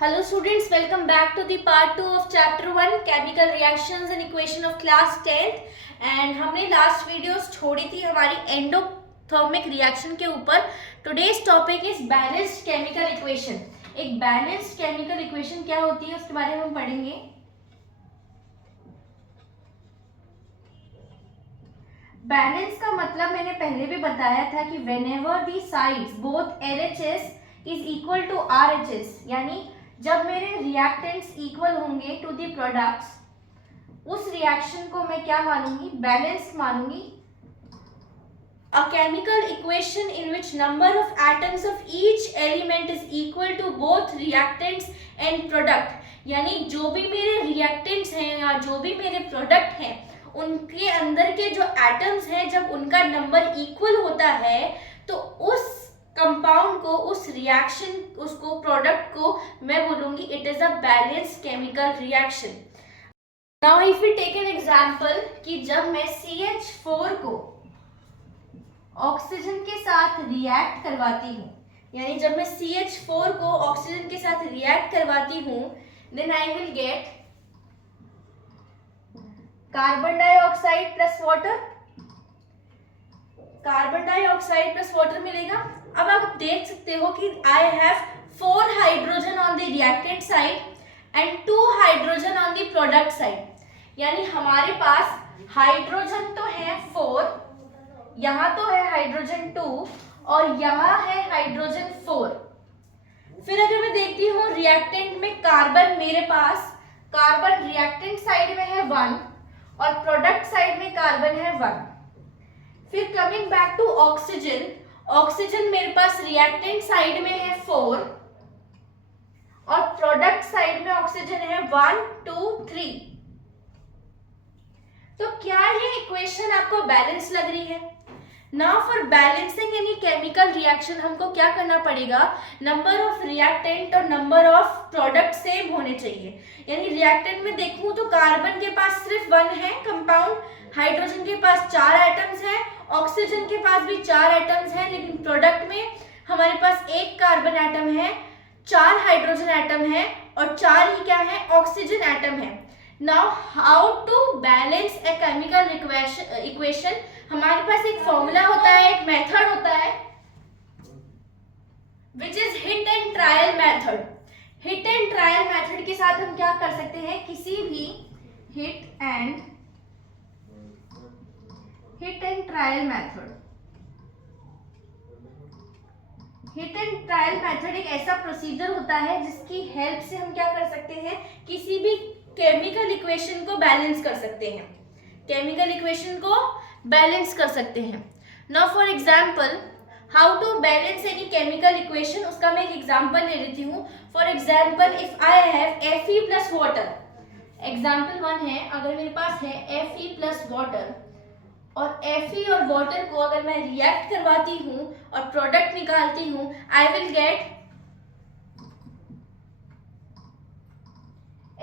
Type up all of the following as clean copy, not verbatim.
Hello students, welcome back to the part 2 of chapter 1 chemical reactions and equation of class 10th and हमने last videos छोड़ी थी हमारी endothermic reaction के ऊपर। Today's topic is balanced chemical equation. एक balanced chemical equation क्या होती है उसके बारे में हम पढ़ेंगे। बैलेंस का मतलब मैंने पहले भी बताया था कि whenever the sides both LHS is equal to RHS, यानी जब मेरे रिएक्टेंट्स इक्वल होंगे टू द प्रोडक्ट्स, उस रिएक्शन को मैं क्या मानूंगी, बैलेंस्ड मानूंगी। A chemical equation in which number of atoms of each element is equal to both reactants and product, यानी जो भी मेरे रिएक्टेंट्स हैं या जो भी मेरे प्रोडक्ट हैं उनके अंदर के जो एटम्स हैं जब उनका नंबर इक्वल होता है तो उस कंपाउंड को, उस रिएक्शन, उसको प्रोडक्ट को मैं बोलूंगी it is a balanced chemical reaction. Now if we take an example कि जब मैं CH4 को ऑक्सीजन के साथ रिएक्ट करवाती हूँ, यानी जब मैं CH4 को ऑक्सीजन के साथ रिएक्ट करवाती हूँ, then I will get carbon dioxide plus water, carbon dioxide plus water मिलेगा। अब आप देख सकते हो कि I have 4 hydrogen on the reactant side and 2 hydrogen on the product side, यानी हमारे पास हाइड्रोजन तो है 4, यहाँ तो है हाइड्रोजन 2 और यहाँ है हाइड्रोजन 4। फिर अगर मैं देखती हूँ रिएक्टेंट में कार्बन, मेरे पास कार्बन रिएक्टेंट साइड में है 1 और प्रोडक्ट साइड में कार्बन है 1। फिर coming back to oxygen, oxygen मेरे पास रिएक्टेंट साइड में है 4 और प्रोडक्ट साइड में ऑक्सीजन है 1, 2, 3। तो क्या ये इक्वेशन आपको बैलेंस लग रही है? Now for balancing any chemical reaction हमको क्या करना पड़ेगा, नंबर ऑफ रिएक्टेंट और नंबर ऑफ प्रोडक्ट सेम होने चाहिए। यानी रिएक्टेंट में देखूं तो कार्बन के पास सिर्फ 1 है कंपाउंड, हाइड्रोजन के पास 4 एटम्स हैं, ऑक्सीजन के पास भी 4 एटम्स हैं, लेकिन प्रोडक्ट में हमारे पास 1 कार्बन एटम है, 4 हाइड्रोजन एटम है और 4 ही क्या है, ऑक्सीजन एटम है। Now how to balance a chemical equation, हमारे पास एक फॉर्मूला होता है, एक मेथड होता है which is hit and trial method. Hit and trial method के साथ हम क्या कर सकते हैं, किसी भी hit and trial method, hit and trial method एक ऐसा प्रोसीजर होता है जिसकी हेल्प से हम क्या कर सकते हैं, किसी भी केमिकल इक्वेशन को बैलेंस कर सकते हैं, केमिकल इक्वेशन को बैलेंस कर सकते हैं। Now for example how to balance any chemical equation, उसका मैं एक एग्जांपल ले लेती हूँ। For example if I have Fe plus water, example 1 है, अगर मेरे पास है Fe प्लस वाटर और Fe और वाटर को अगर मैं रिएक्ट करवाती हूँ और प्रोडक्ट निकालती हूँ, आई will gate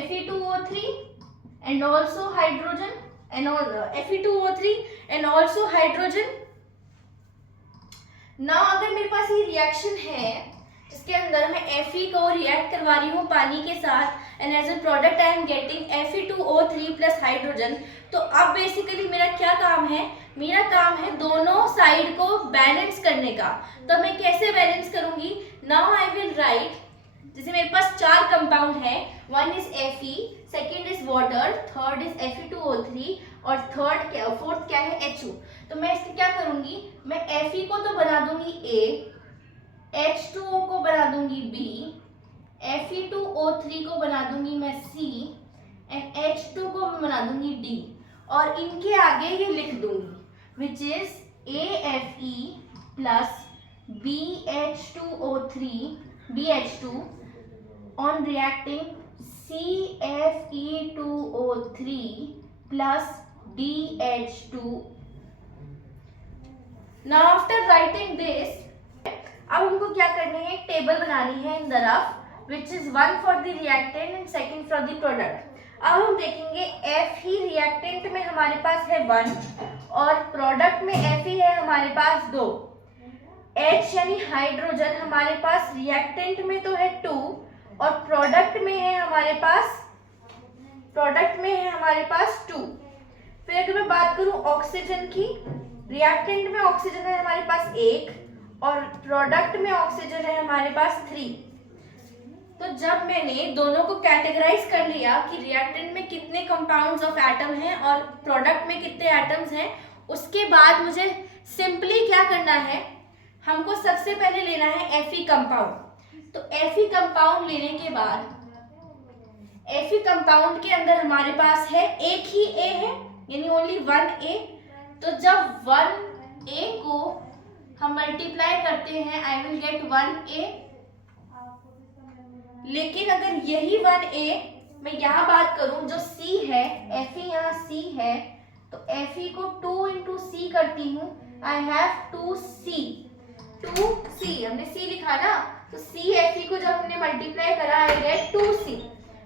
Fe2O3 and also hydrogen and Fe2O3 and also hydrogen। Now अगर मेरे पास ये रिएक्शन है जिसके अंदर मैं Fe को रिएक्ट करवा रही हूँ पानी के साथ and as a product I am getting Fe2O3 plus hydrogen, तो अब बेसिकली मेरा क्या काम है, मेरा काम है दोनों साइड को बैलेंस करने का। तो मैं कैसे बैलेंस करूंगी, नाउ आई विल राइट, जैसे मेरे पास 4 कंपाउंड है, 1 is Fe, second is water, third is Fe2O3 और फोर्थ क्या है H2। तो मैं इसके क्या करूंगी, मैं Fe को तो बना दूंगी A, H2O को बना दूंगी B, Fe2O3 को बना दूंगी मैं C एंड H2 को बना दूंगी D और इनके आगे ये लिख दूंगी which is AFE plus BH2 on reacting CFE2O3 plus DH2। Now after writing this, अब हमको क्या करनी है, एक टेबल बनानी है इन तरफ which is 1 for the reactant and second for the product. अब हम देखेंगे Fe रिएक्टेंट में हमारे पास है 1 और प्रोडक्ट में Fe है हमारे पास 2। H यानी हाइड्रोजन हमारे पास रिएक्टेंट में तो है 2 और प्रोडक्ट हमारे पास, प्रोडक्ट में है हमारे पास 2। फिर अगर मैं बात करूं ऑक्सीजन की, रिएक्टेंट में ऑक्सीजन है हमारे पास 1 और प्रोडक्ट में ऑक्सीजन है हमारे पास 3। तो जब मैंने दोनों को कैटेगराइज कर लिया कि रिएक्टेंट में कितने कंपाउंड्स ऑफ एटम हैं और प्रोडक्ट में कितने एटम्स हैं, उसके बाद मुझे सिंपली क्या करना है, हमको सबसे पहले लेना है Fe कंपाउंड। तो Fe कंपाउंड लेने के बाद, Fe कंपाउंड के अंदर हमारे पास है एक ही A है, यानी ओनली 1A। तो जब 1A को हम मल्टीप्लाई करते हैं, आई विल गेट 1A। लेकिन अगर यही 1A मैं यहाँ बात करूं, जो C है, Fe यहाँ C है, तो Fe को 2 into C करती हूँ, आई हैव 2C। 2C हमने C लिखा ना, तो C Fe को जब हमने मल्टीप्लाई करा, आई गेट 2C।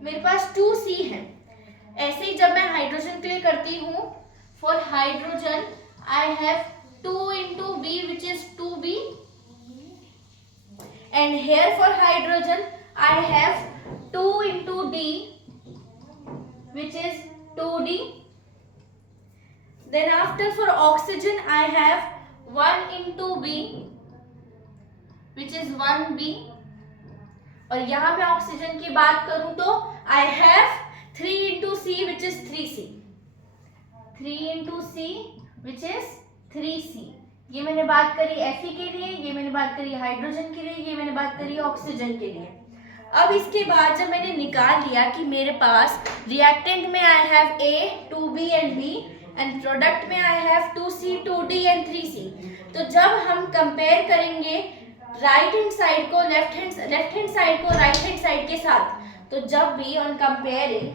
मेरे पास 2C है। ऐसे ही जब मैं हाइड्रोजन के लिए करती हूँ, for hydrogen I have 2 into B which is 2B, and here for hydrogen I have 2 into D which is 2D. Then after for oxygen I have 1 into B which is 1B, और यहाँ पे oxygen की बात करूं तो I have 3 into C which is 3C, 3 into C which is 3C। ये मैंने बात करी Fe के लिए, ये मैंने बात करी हाइड्रोजन के लिए, ये मैंने बात करी ऑक्सीजन के लिए। अब इसके बाद जब मैंने निकाल लिया कि मेरे पास रिएक्टेंट में आई have A, 2B and B and product में I have 2C, 2D and 3C, तो जब हम कंपेयर करेंगे राइट हैंड साइड को लेफ्ट हैंड साइड को राइट हैंड साइड के साथ, तो जब भी on comparing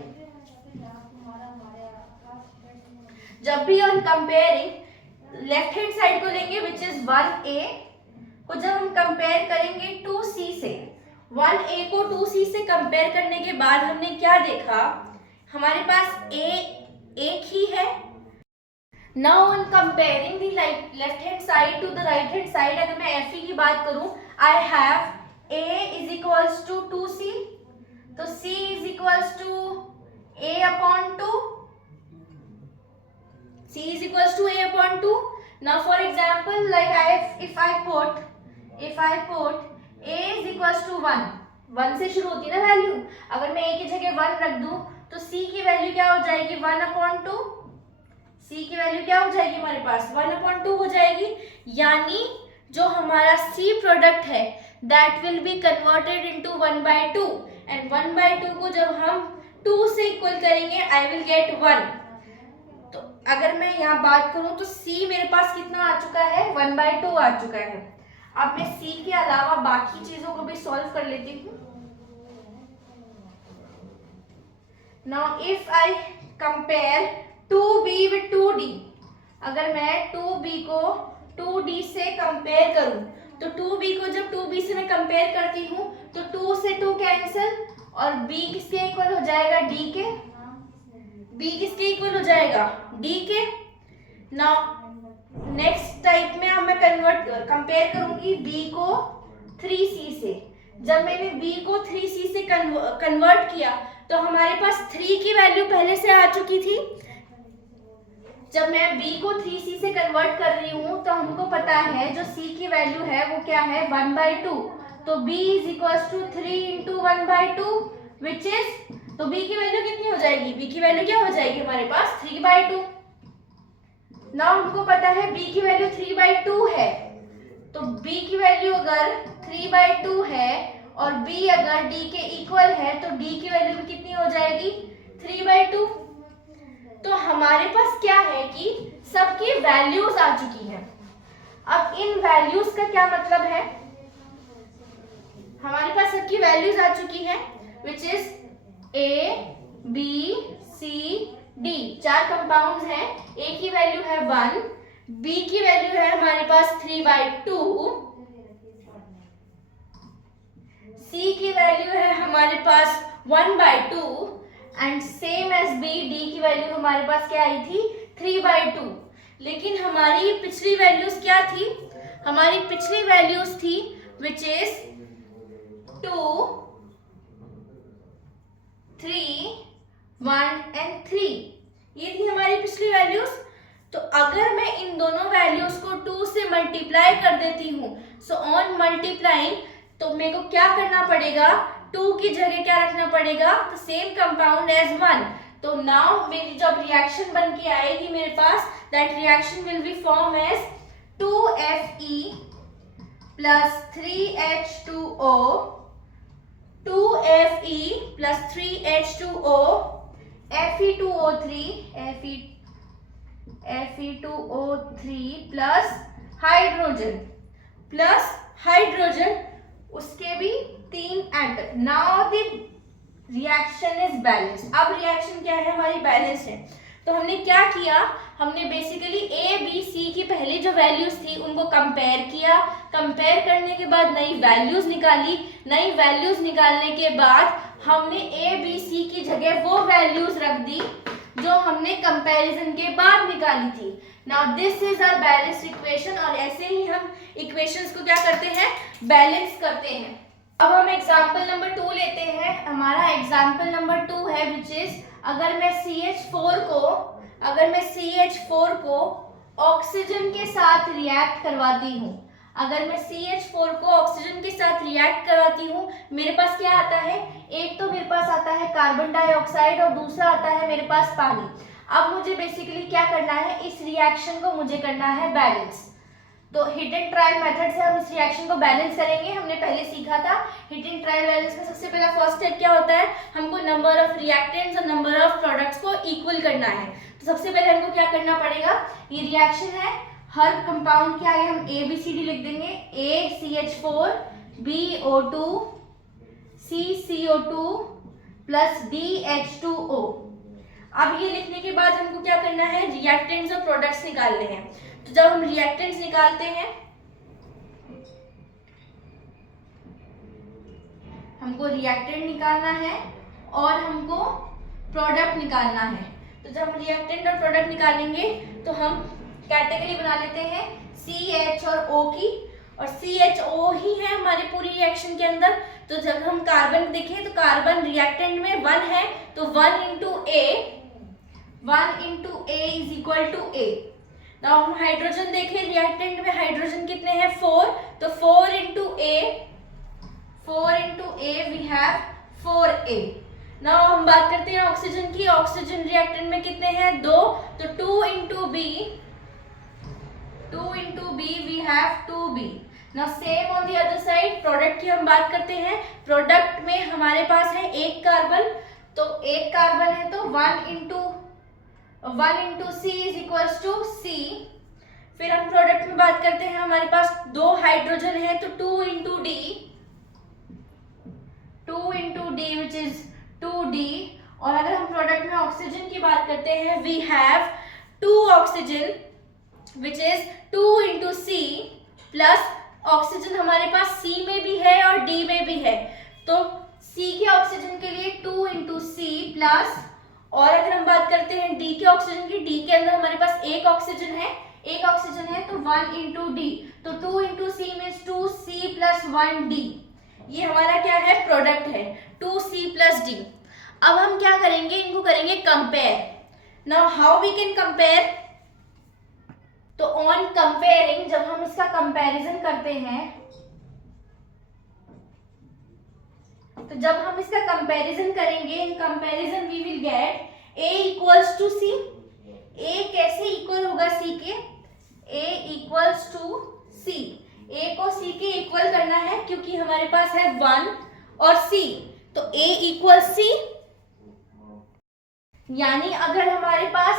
left hand side को लेंगे विच इज 1A को, जब हम कंपेयर करेंगे 2C से, 1A को 2C से कंपेयर करने के बाद हमने क्या देखा, हमारे पास A एक ही है। Now on comparing the left hand side to the right hand side, अगर मैं Fe की बात करूं, I have A is equals to 2C, तो C is equals to A upon 2, C is equals to A upon 2. Now for example, like if I put A is equals to 1, 1 से शुरू होती है ना value, अगर मैं A की जगह 1 रख दूं तो C की वैल्यू क्या हो जाएगी, 1 upon 2। C की वैल्यू क्या हो जाएगी हमारे पास, 1 upon 2 हो जाएगी। यानी जो हमारा C प्रोडक्ट है that will be converted into 1/2, and 1/2 को जब हम 2 से इक्वल करेंगे I will get 1। तो अगर मैं यहाँ बात करूं तो C मेरे पास कितना आ चुका है, 1/2 आ चुका है। अब मैं C के अलावा बाकी चीजों को भी सॉल्व कर लेती हूँ। Now if I compare 2B with 2D, अगर मैं 2B को 2D से कंपेयर करूं, तो 2B को जब 2B से मैं कंपेयर करती हूँ तो 2 से 2 कैंसिल, और B किसके इक्वल हो जाएगा, D के। B किसके इक्वल हो जाएगा, D के। नाउ नेक्स्ट टाइप में अब मैं कंपेयर करूंगी B को 3C से। जब मैंने B को 3C से कन्वर्ट किया तो हमारे पास 3 की वैल्यू पहले से आ चुकी थी। जब मैं B को 3C से कन्वर्ट कर रही हूँ तो हमको पता है जो C की वैल्यू है वो क्या है, 1/2। तो B is equals to 3 into 1/2 which is, तो B की वैल्यू कितनी हो जाएगी, B की वैल्यू क्या हो जाएगी हमारे पास, 3/2। नाउ हमको पता है B की वैल्यू 3/2 है, तो B की वैल्यू अगर 3/2 है और B अगर D के इक्वल है तो D की वैल्यू भी कितनी हो जाएगी, 3/2। तो हमारे पास क्या है कि सबकी वैल्यूज आ चुकी हैं। अब इन वैल्यूज का क्या मतलब है, हमारे पास सबकी वैल्यूज आ चुकी हैं which is A, B, C, D, 4 compounds हैं। A की वैल्यू है 1, B की वैल्यू है हमारे पास 3/2, C की वैल्यू है हमारे पास 1/2 and same as B, D की वैल्यू हमारे पास क्या आई थी, 3/2। लेकिन हमारी पिछली वैल्यूज क्या थी, हमारी पिछली वैल्यूज थी विच इज 2, 3, 1 एंड 3। ये थी हमारी पिछली वैल्यूज। तो अगर मैं इन दोनों वैल्यूज को 2 से मल्टीप्लाई कर देती हूँ, सो ऑन मल्टीप्लाइंग, तो मेरे को क्या करना पड़ेगा, 2 की जगह क्या रखना पड़ेगा, द सेम कंपाउंड एज 1। तो नाउ मेरी जब रिएक्शन बन के आएगी मेरे पास, that reaction will be form as 2Fe plus 3H2O, 2Fe plus 3H2O, Fe2O3, Fe2O3 plus hydrogen, उसके भी 3 atom. Now the reaction is balance. अब रिएक्शन क्या है, हमारी बैलेंस है। तो हमने क्या किया, हमने बेसिकली ए बी सी की पहले जो वैल्यूज थी उनको कंपेयर किया। कंपेयर करने के बाद नई वैल्यूज निकाली। नई वैल्यूज निकालने के बाद हमने ए बी सी की जगह वो वैल्यूज रख दी जो हमने कंपैरिजन के बाद निकाली थी। Now this is our balanced equation. और ऐसे ही हम इक्वेशंस को क्या करते हैं, बैलेंस करते हैं। अब हम एग्जाम्पल नंबर 2 लेते हैं। हमारा एग्जाम्पल नंबर 2 है विच इज, अगर मैं CH4 को ऑक्सीजन के साथ रिएक्ट करवाती हूँ, अगर मैं CH4 को ऑक्सीजन के साथ रिएक्ट करवाती हूँ, मेरे पास क्या आता है, एक तो मेरे पास आता है कार्बन डाइऑक्साइड और दूसरा आता है मेरे पास पानी। अब मुझे बेसिकली क्या करना है, इस रिएक्शन को मुझे करना है बैलेंस। तो हिट एंड ट्रायल मेथड से हम इस रिएक्शन को बैलेंस करेंगे। हमने पहले सीखा था हिट एंड ट्रायल बैलेंस में सबसे पहला फर्स्ट स्टेप क्या होता है, हमको नंबर ऑफ रिएक्टेंट्स और नंबर ऑफ प्रोडक्ट्स को इक्वल करना है। तो सबसे पहले हमको क्या करना पड़ेगा, ये रिएक्शन है, हर कंपाउंड के आगे हम ABCD लिख देंगे। A CH4, B O2, C CO2 plus D H2O। अब ये लिखने के बाद हमको क्या करना है, रिएक्टेंट्स और प्रोडक्ट्स निकालने हैं। तो जब हम रिएक्टेंट्स निकालते हैं, हमको रिएक्टेंट निकालना है और हमको प्रोडक्ट निकालना है। तो जब हम रिएक्टेंट और प्रोडक्ट निकालेंगे तो हम कैटेगरी बना लेते हैं CH और O की, और CHO ही है हमारी पूरी रिएक्शन के अंदर। तो जब हम कार्बन देखें तो कार्बन रिएक्टेंट में 1 है, तो 1 into A is equal to A। Now हम हाइड्रोजन देखें, रिएक्टेंट में हाइड्रोजन कितने हैं, 4, तो 4 into A we have 4A। Now हम बात करते हैं ऑक्सीजन की। ऑक्सीजन रिएक्टेंट में कितने हैं, 2, तो 2 into B we have 2B। Now same on the other side, product की हम बात करते हैं। प्रोडक्ट में हमारे पास है एक कार्बन, तो एक कार्बन है तो 1 into C is equals to C। फिर हम प्रोडक्ट में बात करते हैं, हमारे पास 2 हाइड्रोजन है तो 2 into D which is 2D। और अगर हम प्रोडक्ट में ऑक्सीजन की बात करते हैं, we have 2 oxygen which is 2 into C plus oxygen हमारे पास C में भी है और D में भी है, तो C के ऑक्सीजन के लिए 2 into C प्लस, और अगर हम बात करते हैं D के ऑक्सीजन की, D के अंदर हमारे पास एक ऑक्सीजन है तो 1 into D, तो 2 into C means 2C plus 1D। ये हमारा क्या है, प्रोडक्ट है, 2C प्लस D। अब हम क्या करेंगे, इनको करेंगे compare. Now how we can compare, तो ऑन कंपेयरिंग, जब हम इसका कंपैरिजन करते हैं, तो जब हम इसका कंपैरिजन करेंगे, in comparison we will get A equals to C। A कैसे इक्वल होगा C के, A equals to C। A को C के इक्वल करना है क्योंकि हमारे पास है 1 और C, तो A इक्वल C, यानी अगर हमारे पास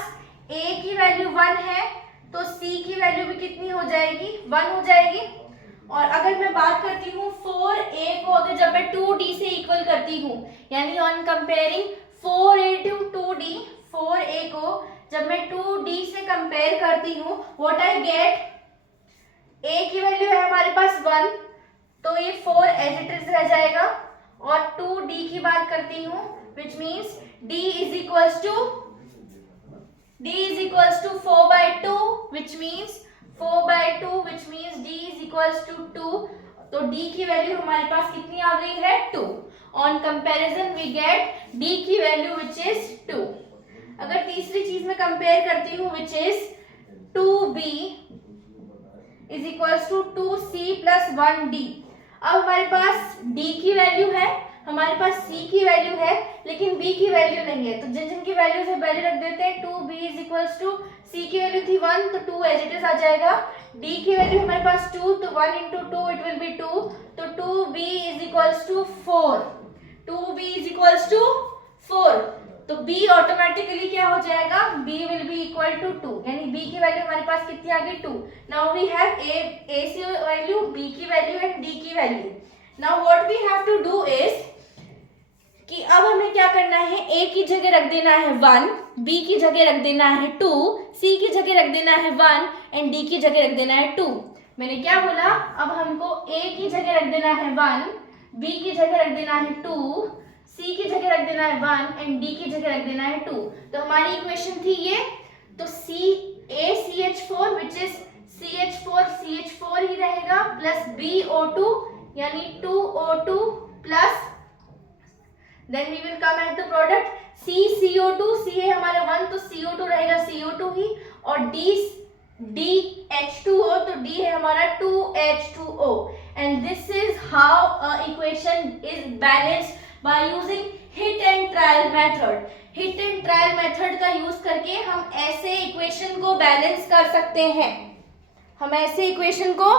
A की वैल्यू 1 है तो C की वैल्यू भी कितनी हो जाएगी, 1 हो जाएगी। और अगर मैं बात करती हूँ 4A को, अगर जब मैं 2D से इक्वल करती हूँ, यानी on comparing 4A to 2D, 4A को जब मैं 2D से कंपेयर करती हूँ, व्हाट आई गेट, A की वैल्यू है हमारे पास 1, तो ये 4 एज इट इज रह जाएगा। और 2D की बात करती हूँ, which means D is equals to 4/2, which means 4/2, which means D is equals to 2, तो D की वैल्यू हमारे पास कितनी आ गई है, 2। On comparison we get D की वैल्यू विच इज 2। अगर तीसरी चीज में कंपेयर करती हूँ which is 2B is equals to 2C plus 1D। अब हमारे पास D की वैल्यू है, हमारे पास C की वैल्यू है, लेकिन B की वैल्यू नहीं है, तो जिन जिन की वैल्यू से वैल्यू रख देते हैं। 2B is equals to C की वैल्यू थी 1 तो 2 एज इट इज आ जाएगा। D की वैल्यू हमारे पास 2 तो 1 इंटू 2 इट विल बी 2, तो 2B is equals to 4। 2B is equals to 4, तो B ऑटोमेटिकली क्या हो जाएगा, B will be equal to 2, यानी B की वैल्यू हमारे पास कितनी आ गई 2। नाउ वी हैव A की वैल्यू, B की वैल्यू एंड D की value. Now what we have to do is कि अब हमें क्या करना है, A की जगह रख देना है 1, B की जगह रख देना है 2, C की जगह रख देना है 1 एंड D की जगह रख देना है 2। मैंने क्या बोला, अब हमको A की जगह रख देना है 1, B की जगह रख देना है 2, C की जगह रख देना है 1 एंड D की जगह रख देना है 2। तो हमारी इक्वेशन थी ये, तो ACH4 विच इज CH4 ही रहेगा प्लस BO2 यानी 2O2 plus then we will come at the product CCO2, C है हमारा 1 तो CO2 रहेगा CO2 ही, और DH2O तो D है हमारा 2H2O। And this is how a equation is balanced by using hit and trial method. Hit and trial method का use करके हम ऐसे इक्वेशन को बैलेंस कर सकते हैं, हम ऐसे इक्वेशन को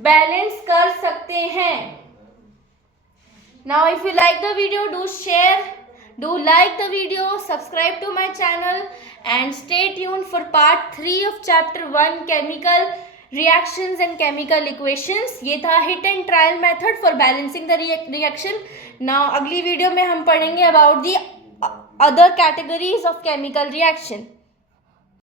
बैलेंस कर सकते हैं। Now if you like the video, do share, do like the video, subscribe to my channel and stay tuned for part 3 of chapter 1 chemical reactions and chemical equations। ये था hit and trial method for balancing the reaction। Now अगली video में हम पढ़ेंगे about the other categories of chemical reaction।